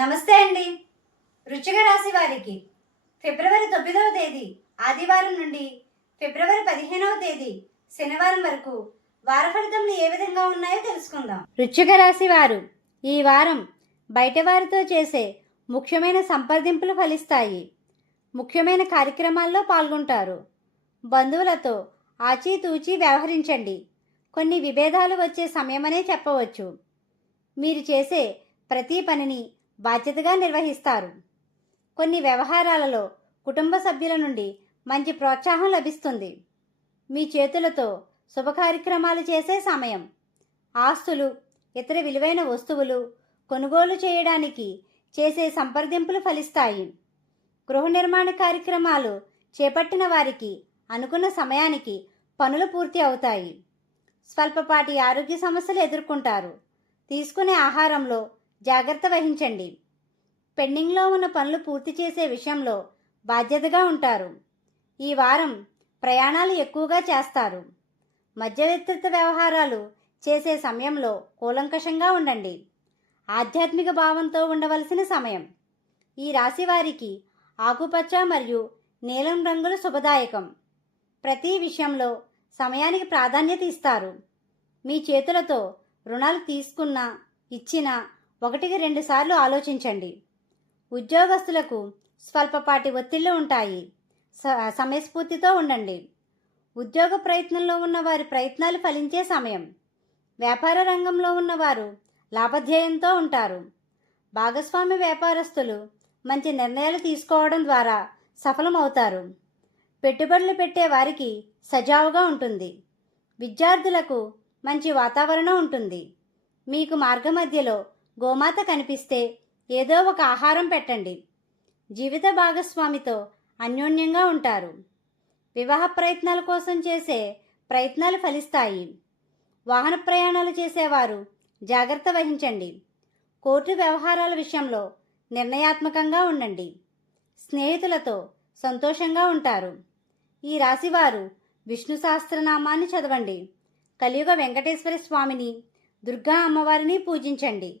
నమస్తే అండి. రుచిక రాశి వారికి ఫిబ్రవరి తొమ్మిదవ తేదీ ఆదివారం నుండి ఫిబ్రవరి పదిహేనవ తేదీ శనివారం వరకు వార ఫలితములు ఏ విధంగా ఉన్నాయో తెలుసుకుందాం. వృశ్చిక రాశి వారు ఈ వారం బయట వారితో చేసే ముఖ్యమైన సంప్రదింపులు ఫలిస్తాయి. ముఖ్యమైన కార్యక్రమాల్లో పాల్గొంటారు. బంధువులతో ఆచితూచి వ్యవహరించండి. కొన్ని విభేదాలు వచ్చే సమయమనే చెప్పవచ్చు. మీరు చేసే ప్రతి పనిని బాధ్యతగా నిర్వహిస్తారు. కొన్ని వ్యవహారాలలో కుటుంబ సభ్యుల నుండి మంచి ప్రోత్సాహం లభిస్తుంది. మీ చేతులతో శుభ కార్యక్రమాలు చేసే సమయం. ఆస్తులు ఇతర విలువైన వస్తువులు కొనుగోలు చేయడానికి చేసే సంప్రదింపులు ఫలిస్తాయి. గృహ నిర్మాణ కార్యక్రమాలు చేపట్టిన వారికి అనుకున్న సమయానికి పనులు పూర్తి అవుతాయి. స్వల్పపాటి ఆరోగ్య సమస్యలు ఎదుర్కొంటారు. తీసుకునే ఆహారంలో జాగ్రత్త వహించండి. పెండింగ్లో ఉన్న పనులు పూర్తి చేసే విషయంలో బాధ్యతగా ఉంటారు. ఈ వారం ప్రయాణాలు ఎక్కువగా చేస్తారు. మధ్యవర్తిత్వ వ్యవహారాలు చేసే సమయంలో కూలంకషంగా ఉండండి. ఆధ్యాత్మిక భావంతో ఉండవలసిన సమయం. ఈ రాశి వారికి ఆకుపచ్చ మరియు నీలం రంగులు శుభదాయకం. ప్రతి విషయంలో సమయానికి ప్రాధాన్యత ఇస్తారు. మీ చేతులతో రుణాలు తీసుకున్నా ఇచ్చినా ఒకటికి రెండుసార్లు ఆలోచించండి. ఉద్యోగస్తులకు స్వల్పపాటి ఒత్తిళ్ళు ఉంటాయి. స- సమయస్ఫూర్తితో ఉండండి. ఉద్యోగ ప్రయత్నంలో ఉన్న వారి ప్రయత్నాలు ఫలించే సమయం. వ్యాపార రంగంలో ఉన్నవారు లాభధ్యేయంతో ఉంటారు. భాగస్వామి వ్యాపారస్తులు మంచి నిర్ణయాలు తీసుకోవడం ద్వారా సఫలమవుతారు. పెట్టుబడులు పెట్టే వారికి సజావుగా ఉంటుంది. విద్యార్థులకు మంచి వాతావరణం ఉంటుంది. మీకు మార్గమధ్యలో గోమాత కనిపిస్తే ఏదో ఒక ఆహారం పెట్టండి. జీవిత భాగస్వామితో అన్యోన్యంగా ఉంటారు. వివాహ ప్రయత్నాల కోసం చేసే ప్రయత్నాలు ఫలిస్తాయి. వాహన ప్రయాణాలు చేసేవారు జాగ్రత్త వహించండి. కోర్టు వ్యవహారాల విషయంలో నిర్ణయాత్మకంగా ఉండండి. స్నేహితులతో సంతోషంగా ఉంటారు. ఈ రాశివారు విష్ణు సహస్రనామాన్ని చదవండి. కలియుగ వెంకటేశ్వర స్వామిని దుర్గా అమ్మవారిని పూజించండి.